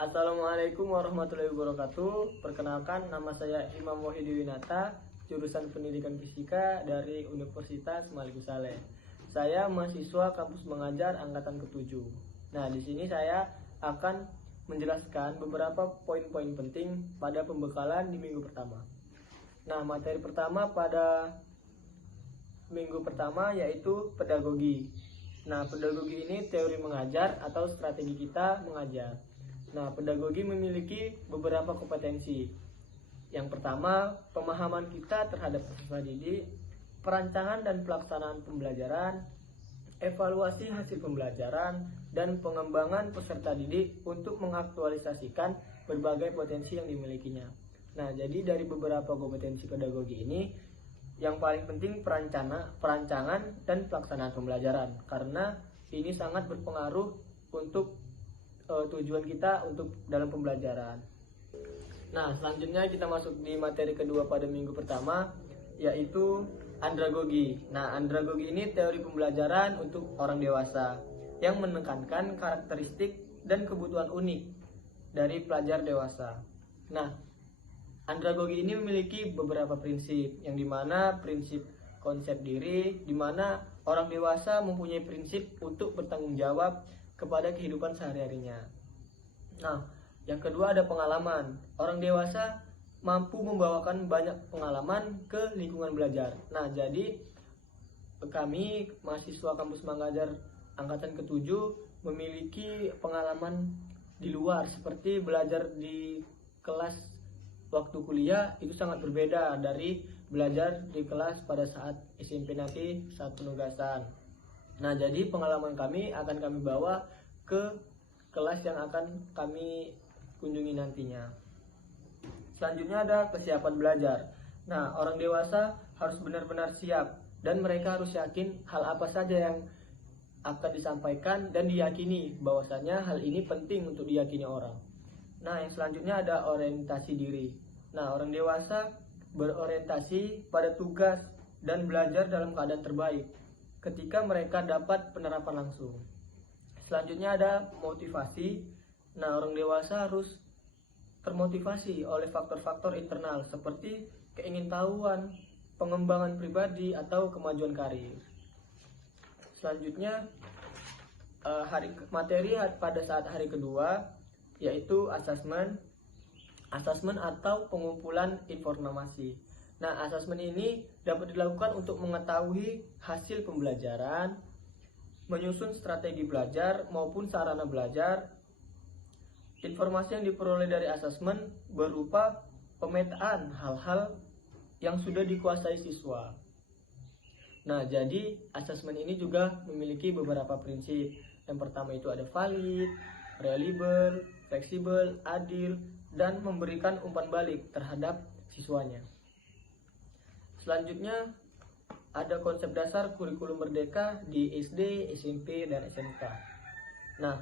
Assalamualaikum warahmatullahi wabarakatuh. Perkenalkan, nama saya Imam Wahyudiwinata, jurusan Pendidikan Fisika dari Universitas Maliku Saleh. Saya mahasiswa kampus mengajar angkatan ke-7. Nah, di sini saya akan menjelaskan beberapa poin-poin penting pada pembekalan di minggu pertama. Nah, materi pertama pada minggu pertama yaitu pedagogi. Nah, pedagogi ini teori mengajar atau strategi kita mengajar. Nah, pedagogi memiliki beberapa kompetensi. Yang pertama, pemahaman kita terhadap peserta didik, perancangan dan pelaksanaan pembelajaran, evaluasi hasil pembelajaran, dan pengembangan peserta didik untuk mengaktualisasikan berbagai potensi yang dimilikinya. Nah, jadi dari beberapa kompetensi pedagogi ini, yang paling penting perancangan dan pelaksanaan pembelajaran, karena ini sangat berpengaruh untuk tujuan kita untuk dalam pembelajaran. Nah, selanjutnya kita masuk di materi kedua pada minggu pertama, yaitu andragogi. Nah, andragogi ini teori pembelajaran untuk orang dewasa yang menekankan karakteristik dan kebutuhan unik dari pelajar dewasa. Nah, andragogi ini memiliki beberapa prinsip, yang dimana prinsip konsep diri, dimana orang dewasa mempunyai prinsip untuk bertanggung jawab kepada kehidupan sehari-harinya. Nah, yang kedua ada pengalaman. Orang dewasa mampu membawakan banyak pengalaman ke lingkungan belajar. Nah, jadi kami mahasiswa kampus mengajar angkatan ke-7 memiliki pengalaman di luar, seperti belajar di kelas waktu kuliah itu sangat berbeda dari belajar di kelas pada saat SMP nanti saat penugasan. Nah, jadi pengalaman kami akan kami bawa ke kelas yang akan kami kunjungi nantinya. Selanjutnya ada kesiapan belajar. Nah, orang dewasa harus benar-benar siap dan mereka harus yakin hal apa saja yang akan disampaikan dan diyakini bahwasanya hal ini penting untuk diyakini orang. Nah, yang selanjutnya ada orientasi diri. Nah, orang dewasa berorientasi pada tugas dan belajar dalam keadaan terbaik ketika mereka dapat penerapan langsung. Selanjutnya ada motivasi. Nah, orang dewasa harus termotivasi oleh faktor-faktor internal seperti keingintahuan, pengembangan pribadi, atau kemajuan karir. Selanjutnya materi pada saat hari kedua yaitu asesmen atau pengumpulan informasi. Nah, asesmen ini dapat dilakukan untuk mengetahui hasil pembelajaran, menyusun strategi belajar maupun sarana belajar. Informasi yang diperoleh dari asesmen berupa pemetaan hal-hal yang sudah dikuasai siswa. Nah, jadi asesmen ini juga memiliki beberapa prinsip. Yang pertama itu ada valid, reliable, fleksibel, adil, dan memberikan umpan balik terhadap siswanya. Selanjutnya ada konsep dasar kurikulum merdeka di SD, SMP, dan SMK. Nah,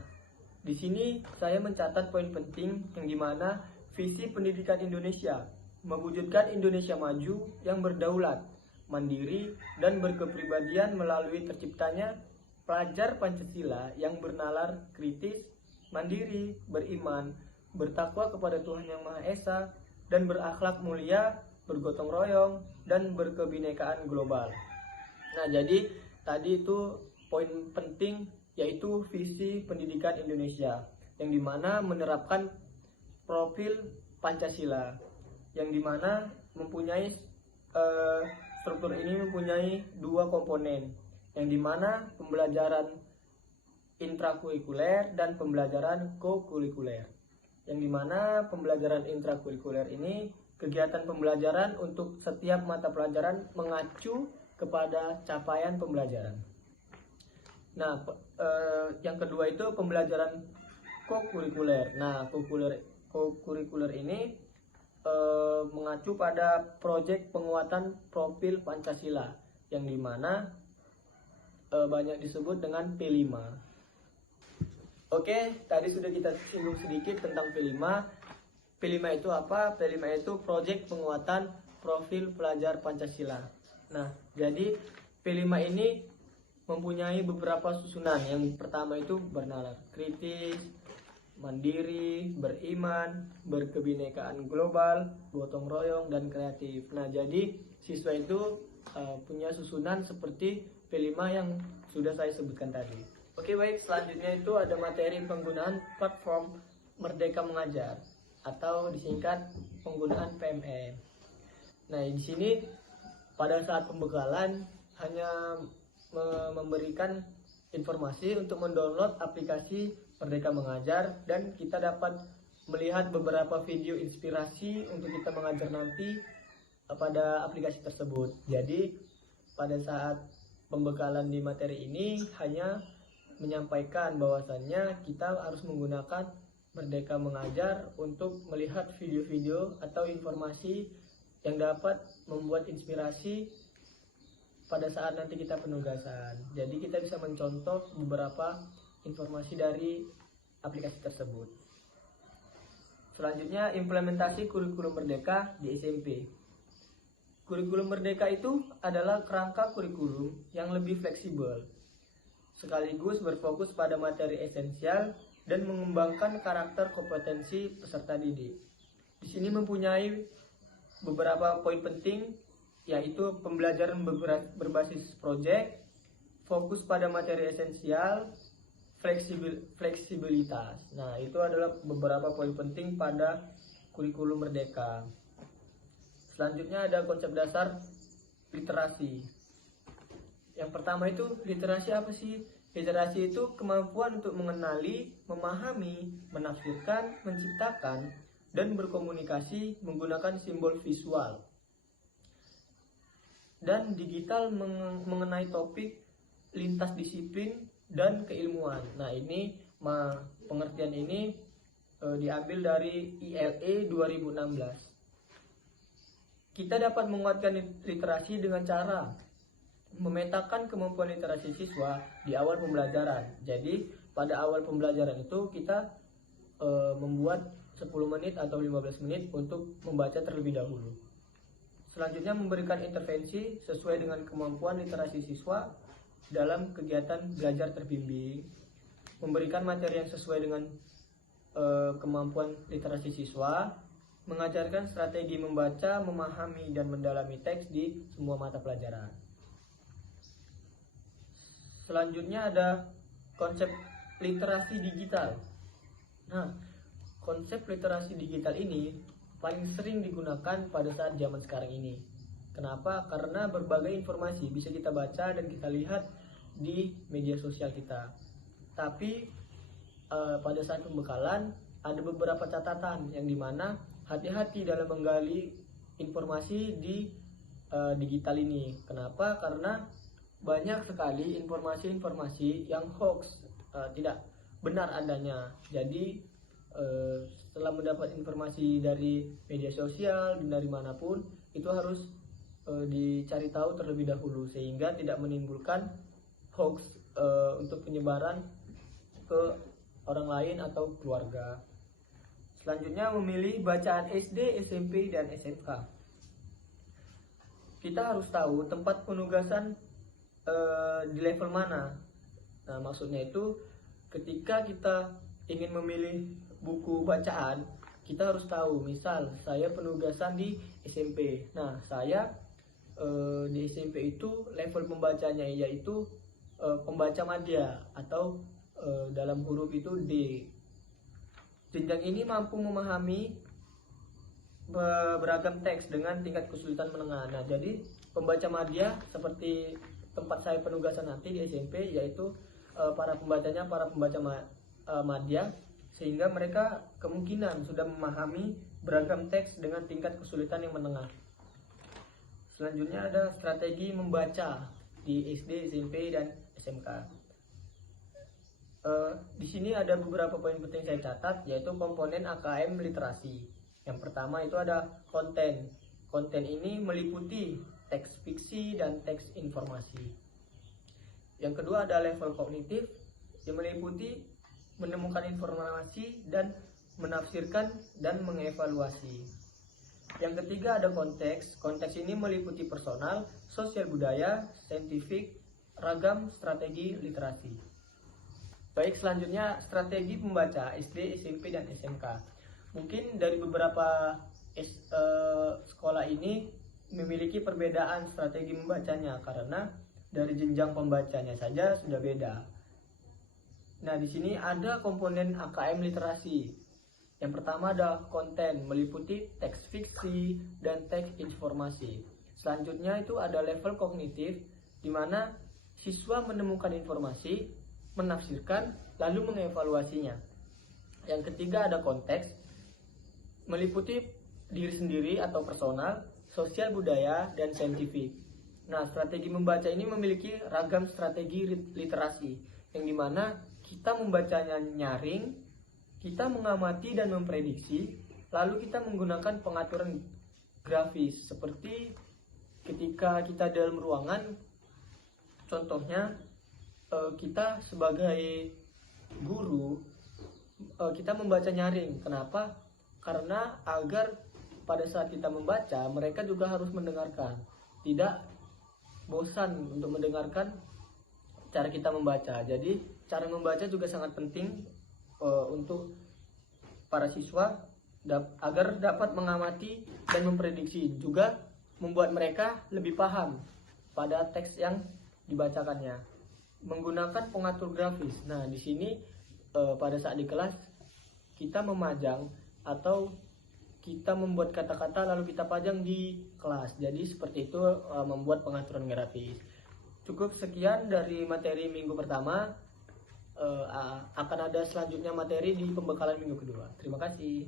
di sini saya mencatat poin penting yang dimana visi pendidikan Indonesia mewujudkan Indonesia maju yang berdaulat, mandiri, dan berkepribadian melalui terciptanya pelajar Pancasila yang bernalar kritis, mandiri, beriman, bertakwa kepada Tuhan Yang Maha Esa, dan berakhlak mulia, bergotong royong, dan berkebinekaan global. Nah, jadi tadi itu poin penting yaitu visi pendidikan Indonesia yang dimana menerapkan profil Pancasila, yang dimana mempunyai struktur ini mempunyai dua komponen, yang dimana pembelajaran intrakurikuler dan pembelajaran kokurikuler. Yang dimana pembelajaran intrakurikuler ini kegiatan pembelajaran untuk setiap mata pelajaran mengacu kepada capaian pembelajaran. Nah, yang kedua itu pembelajaran kokurikuler. Nah, kokurikuler ini mengacu pada proyek penguatan profil Pancasila, yang dimana banyak disebut dengan P5. Oke, tadi sudah kita singgung sedikit tentang P5. P5 itu apa? P5 itu proyek penguatan profil pelajar Pancasila. Nah, jadi P5 ini mempunyai beberapa susunan. Yang pertama itu bernalar kritis, mandiri, beriman, berkebinekaan global, gotong royong, dan kreatif. Nah, jadi siswa itu punya susunan seperti P5 yang sudah saya sebutkan tadi. Oke, baik, selanjutnya itu ada materi penggunaan platform Merdeka Mengajar atau disingkat penggunaan PMM. Nah, di sini pada saat pembekalan hanya memberikan informasi untuk mendownload aplikasi Merdeka Mengajar, dan kita dapat melihat beberapa video inspirasi untuk kita mengajar nanti pada aplikasi tersebut. Jadi pada saat pembekalan di materi ini hanya menyampaikan bahwasannya kita harus menggunakan Merdeka Mengajar untuk melihat video-video atau informasi yang dapat membuat inspirasi pada saat nanti kita penugasan. Jadi kita bisa mencontoh beberapa informasi dari aplikasi tersebut. Selanjutnya, implementasi kurikulum Merdeka di SMP. Kurikulum Merdeka itu adalah kerangka kurikulum yang lebih fleksibel, sekaligus berfokus pada materi esensial dan mengembangkan karakter kompetensi peserta didik. Di sini mempunyai beberapa poin penting, yaitu pembelajaran berbasis proyek, fokus pada materi esensial, fleksibilitas. Nah, itu adalah beberapa poin penting pada kurikulum Merdeka. Selanjutnya ada konsep dasar literasi. Yang pertama itu literasi apa sih? Literasi itu kemampuan untuk mengenali, memahami, menafsirkan, menciptakan, dan berkomunikasi menggunakan simbol visual dan digital mengenai topik lintas disiplin dan keilmuan. Nah, ini pengertian ini diambil dari ILE 2016. Kita dapat menguatkan literasi dengan cara memetakan kemampuan literasi siswa di awal pembelajaran. Jadi pada awal pembelajaran itu kita membuat 10 menit atau 15 menit untuk membaca terlebih dahulu. Selanjutnya, memberikan intervensi sesuai dengan kemampuan literasi siswa dalam kegiatan belajar terbimbing, memberikan materi yang sesuai dengan kemampuan literasi siswa, mengajarkan strategi membaca, memahami, dan mendalami teks di semua mata pelajaran. Selanjutnya ada konsep literasi digital. Nah, konsep literasi digital ini paling sering digunakan pada saat zaman sekarang ini. Kenapa? Karena berbagai informasi bisa kita baca dan kita lihat di media sosial kita. Tapi pada saat pembekalan ada beberapa catatan yang dimana hati-hati dalam menggali informasi di digital ini. Kenapa? Karena banyak sekali informasi-informasi yang hoax, tidak benar adanya. Jadi setelah mendapat informasi dari media sosial dan dari manapun, itu harus dicari tahu terlebih dahulu sehingga tidak menimbulkan hoax untuk penyebaran ke orang lain atau keluarga. Selanjutnya, memilih bacaan SD, SMP, dan SMK. Kita harus tahu tempat penugasan di level mana. Nah, maksudnya itu ketika kita ingin memilih buku bacaan, kita harus tahu, misal saya penugasan di SMP. Nah, saya di SMP itu level pembacanya yaitu pembaca madya atau dalam huruf itu D. Jenjang ini mampu memahami beragam teks dengan tingkat kesulitan menengah. Nah, jadi pembaca madya seperti tempat saya penugasan nanti di SMP, yaitu para pembacanya para pembaca madya, sehingga mereka kemungkinan sudah memahami beragam teks dengan tingkat kesulitan yang menengah. Selanjutnya ada strategi membaca di SD, SMP, dan SMK. Di sini ada beberapa poin penting saya catat, yaitu komponen AKM literasi. Yang pertama itu ada konten. Konten ini meliputi teks fiksi dan teks informasi. Yang kedua ada level kognitif, yang meliputi menemukan informasi dan menafsirkan dan mengevaluasi. Yang ketiga ada konteks. Konteks ini meliputi personal, sosial budaya, saintifik, ragam strategi literasi. Baik, selanjutnya strategi membaca SD, SMP, dan SMK. Mungkin dari beberapa sekolah ini memiliki perbedaan strategi membacanya karena dari jenjang pembacanya saja sudah beda. Nah, di sini ada komponen AKM literasi. Yang pertama ada konten, meliputi teks fiksi dan teks informasi. Selanjutnya itu ada level kognitif, di mana siswa menemukan informasi, menafsirkan, lalu mengevaluasinya. Yang ketiga ada konteks, meliputi diri sendiri atau personal, sosial budaya, dan saintifik. Nah, strategi membaca ini memiliki ragam strategi literasi, yang dimana kita membacanya nyaring, kita mengamati dan memprediksi, lalu kita menggunakan pengaturan grafis, seperti ketika kita dalam ruangan, contohnya kita sebagai guru, kita membaca nyaring. Kenapa? Karena agar pada saat kita membaca, mereka juga harus mendengarkan, tidak bosan untuk mendengarkan cara kita membaca. Jadi cara membaca juga sangat penting untuk para siswa agar dapat mengamati dan memprediksi, juga membuat mereka lebih paham pada teks yang dibacakannya. Menggunakan pengatur grafis. Nah, di sini pada saat di kelas kita memajang atau kita membuat kata-kata lalu kita pajang di kelas. Jadi seperti itu, membuat pengaturan grafis. Cukup sekian dari materi minggu pertama. Akan ada selanjutnya materi di pembekalan minggu kedua. Terima kasih.